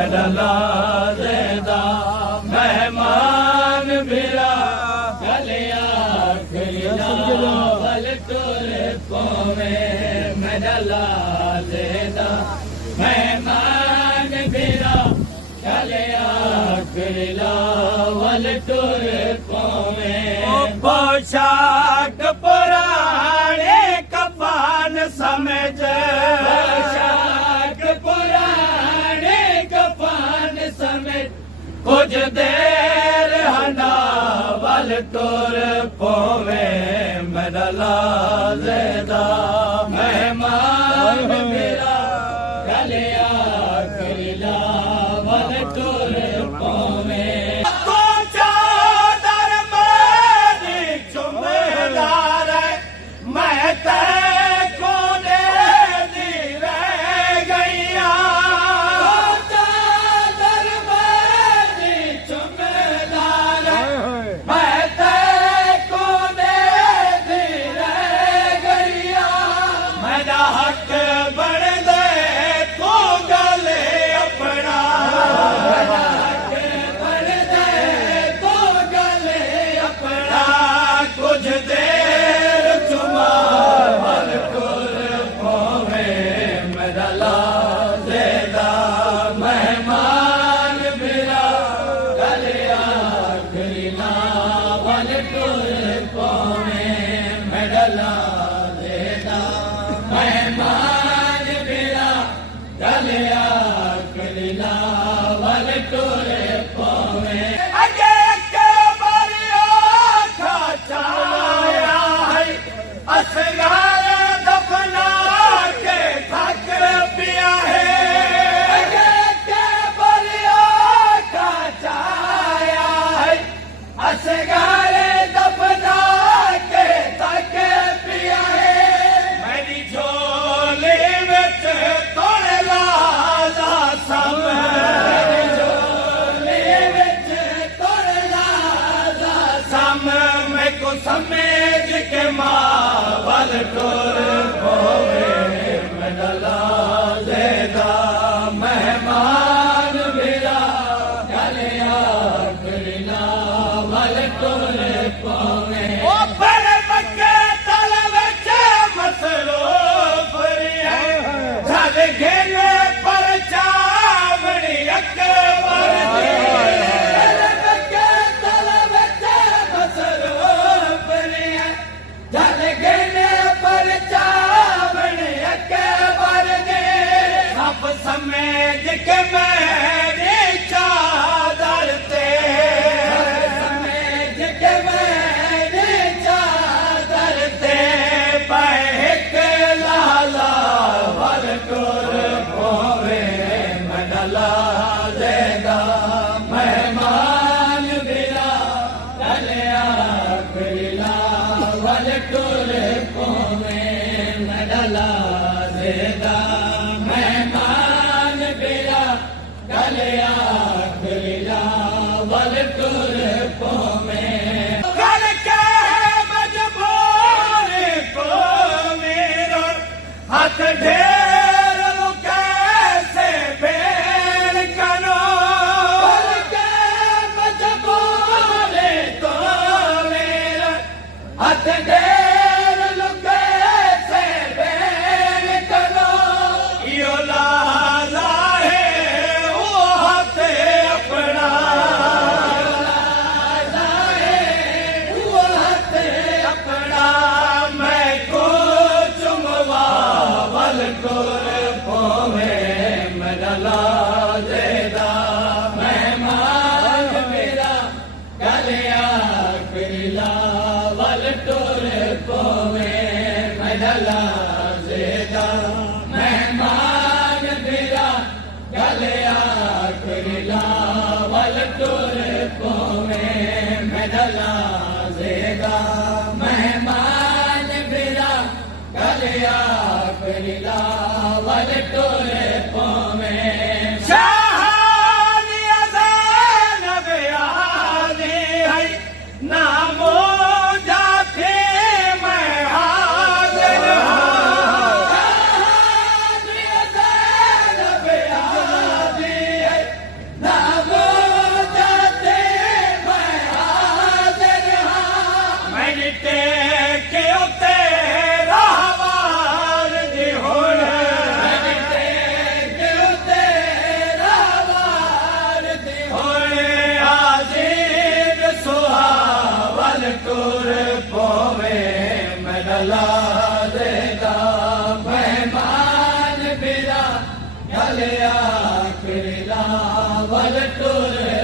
medulla देदा मेहमान बिरा गलिया खिला वल तुर पोवे मेडला देदा मेहमान बिरा गलिया खिला वल तुर पोवे पोशाक पुराने कफान समझ पोशाक पुराने कफान समझ कुछ देर हंडा वल तुर पोवे मेडला ज़ेदा मेहमान मेरा गलिया खिला वल तुर पोवे समझ के मां वल तुर पोवे मेडला ज़ेदा मेहमान मेरा गलिया खिला वल तुर पोवे ओ बड़े मक्के तल विच मसलो फरिया जद घेरे पर चावणी अकबर समझ के मेरी चादर ते समझ के मेरी चादर ते बहक लाला वल तुर पोवे मेडला ज़ेदा मेहमान बिरा गलिया खिला वल तुर पोवे मेडला ज़ेदा गलिया खिला वल तुर पोवे कर के मजबूर को मेरा हाथ ढेर कैसे फेर करो कर के मजबूर को मेरा हाथ ढेर कैसे फेर करो यो लाला मेहमान मेरा गलिया खिला वल तुर पोवे मेडला ज़ेदा मेहमान मेरा गलिया खिला वल तुर पोवे नामो जाते मैं हाजिर ਕਰਲਾ ਵੱਲ ਟੁਰ